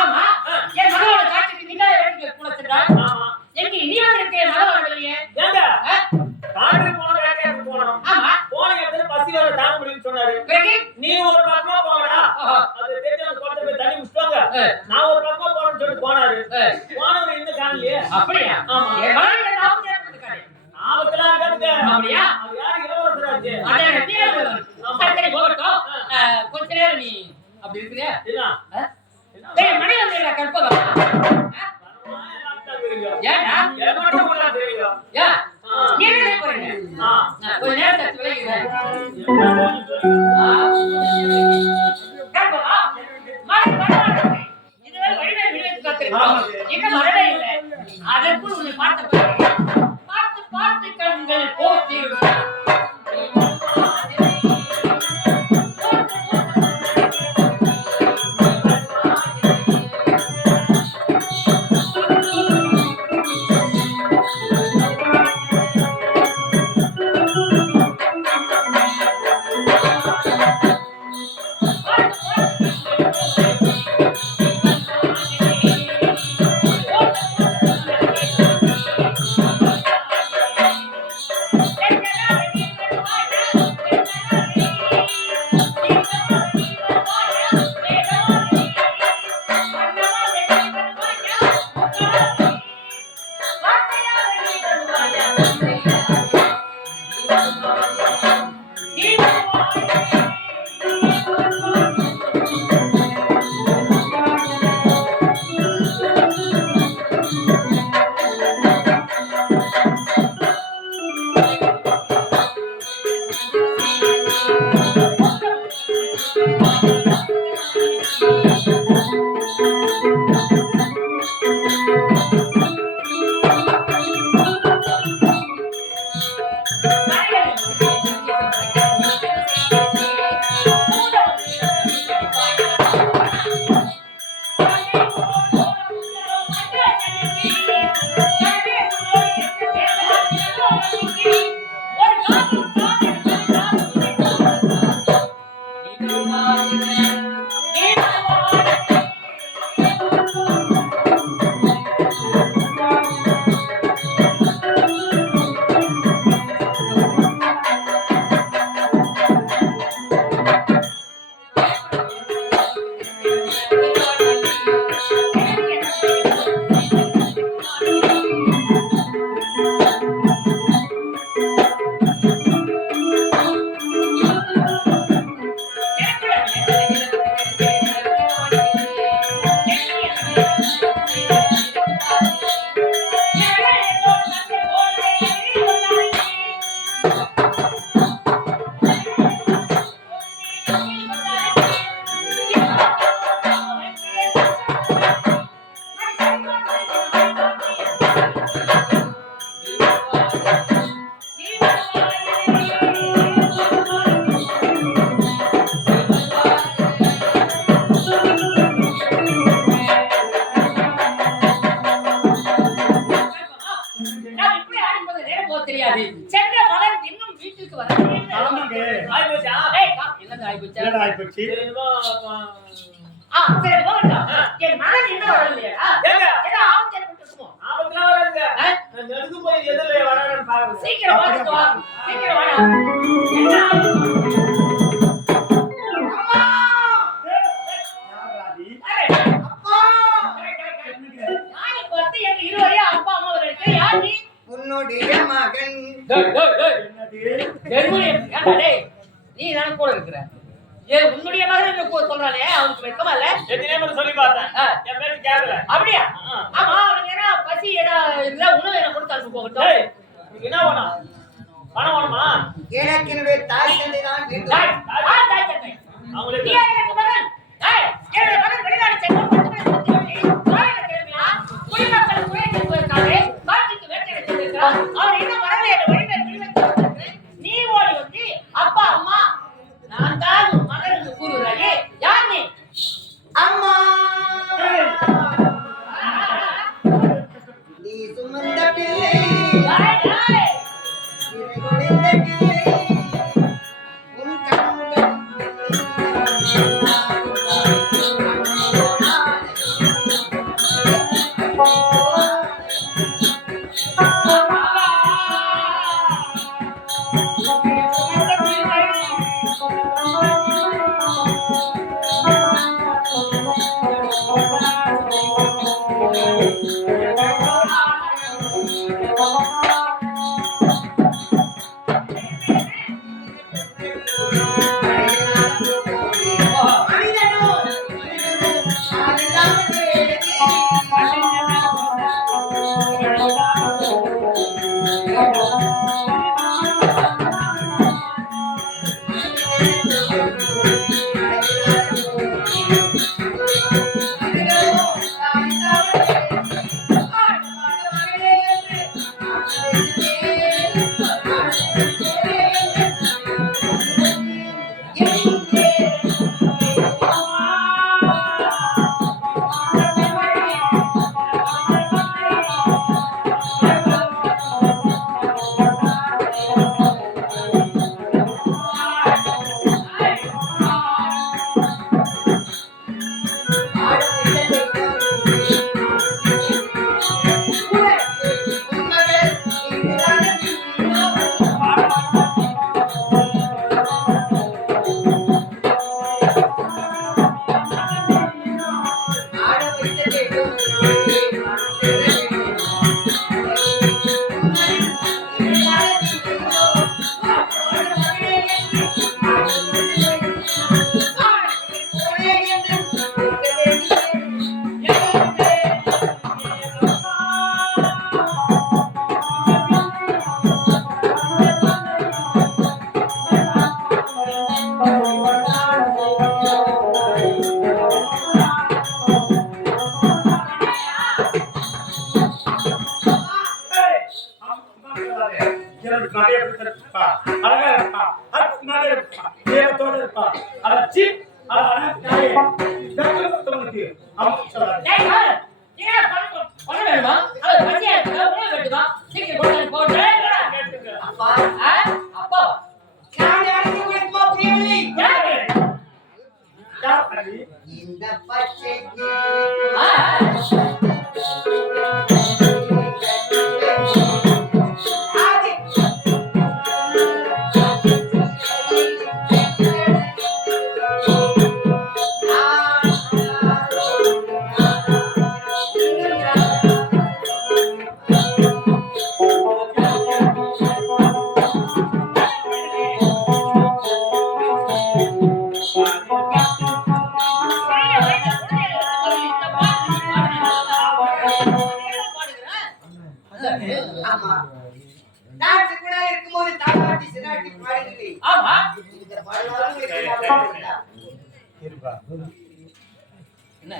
ஆமா என் மகளோட காட்டுக்கு நீங்க வேண்டிய கூட சென்றால் ஆமா எங்க நீ வந்து மகள் வரலையே ஏங்க காட்டுக்கு போன வேட்டைக்கு போறோம் ஆமா போன இடத்துல பசி வர தாங்க முடியும்னு சொன்னாரு நீ ஒரு பக்கமா போடா அது தெரிஞ்சவங்க கோட்டை போய் தண்ணி முஸ்டாங்க நான் ஒரு பக்கமா போறேன்னு சொல்லிட்டு போனாரு போனவர் இன்னும் காணலையே அப்படியே ஆமா என் மகள் நாம கேட்கறதுக்காக ஆபத்தலாம் இருக்காதுங்க அப்படியா அது யார் இளவரசராச்சு அட சரி போகட்டும் கொஞ்ச நேரம் நீ அப்படி இருக்கறியா இல்ல டேய் மணி வந்தேடா கற்பகம் ஏன்னா என்ன பண்ண தெரியும் யா நீ என்ன போறீங்க கொஞ்ச நேரம் தட்டி வைங்க கற்பகம் மணி வரணும் இதுவே வழிவே விளைச்சு காத்துறோம் என்ன வரவே இல்லை அதற்கு உன்னை பார்த்து பார்த்து கண்கள் போத்தி உன்னுடைய மகன் நீ நான் கூட இருக்கிற உன்னுடைய மகன் சொல்றானே அவனுக்கு வெக்கமா இல்ல சொல்லி பார்த்தேன் என் பேரு கேட்கல அப்படியா ஆமா அவனுக்கு என்ன பசி இருந்தா உணவு என்ன கொடுத்து அனுப்பி போகட்டும் என்ன வேணும் பணம் வேணுமா எனக்கு என்னுடைய தாய் தந்தை தான் வேண்டும் தாய் தந்தை அவங்களுக்கு எனக்கு மகன் என்னுடைய மகன் வெளிநாடு சென்று குடிமக்கள் குறைந்து போயிருக்காரு காட்டுக்கு வேட்டையிட சென்றிருக்கிறார் அவர் என்ன வரவே நீ ஓடி வந்து அப்பா அம்மா நான் தான் மகனுக்கு கூறுகிறாயே யார் நீ அம்மா நீ சுமந்த பிள்ளை உன் கண்கள் இருப்பா, அழகா இருப்பா, அற்புதமாக இருப்பா, தேவத்தோட இருப்பா. அடச்சி, அழகான உங்களுக்கு அவங்க சொல்றாங்க. டேய் பாரு, ஏன் பண்ண வேணுமா? அது பசியா இருக்கா? உணவு வேண்டுமா? சீக்கிரம் போட்டு கேட்டுங்க. அப்பா அப்பா நான் யாருக்கு உங்களுக்கு புரியவில்லை. யாரு? யார் பண்ணி? இந்த பச்சைக்கு ஆ ஆதி ஆமா நான் சின்னதா இருக்கும்போது தாலாட்டி சின்னாட்டி பாடினே. ஆமா இந்த பாடலாம் இருக்கா? இருப்பா. என்ன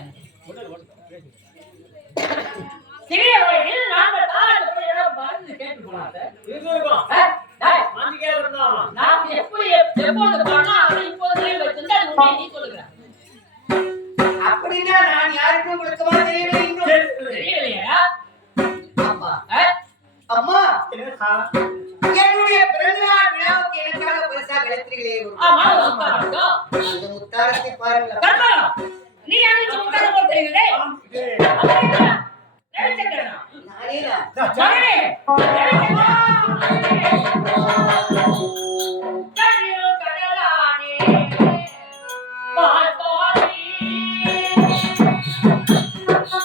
சிறிய வயதில் நாங்கள் தாலாட்டு பாடி கேட்டு போனாங்க. இருக்கும். டேய் மாஞ்சிக்கே இருந்தாமா? நான் எப்படி எப்போது பாடினா அதை இப்போது நினைவு வைத்திருந்தா அது உண்மையை நீ சொல்லுகிற. அப்படின்னா நான் யாருக்கும் விளக்கமா தெரியவில்லை இன்னும். தெரியலையா? ஆமா ஆ? அம்மா என்னடா? என்னுடைய பிறந்தநாள் விழாவுக்கு எனக்காக பரிசாக அழைத்தீர்களே ஒரு ஆமா ஒரு முத்தாரம். அந்த முத்தாரத்தை பாருங்களேன். கர்மம். நீ அன்னைக்கு முத்தாரம் போல் தெரியுதே. அப்புறம் என்ன? ரவிச்சந்திரனா? நானேதான். மகனே, ரவிச்சந்திரா. கண்ணில் கடலானே, வாழ்வானே. ஆ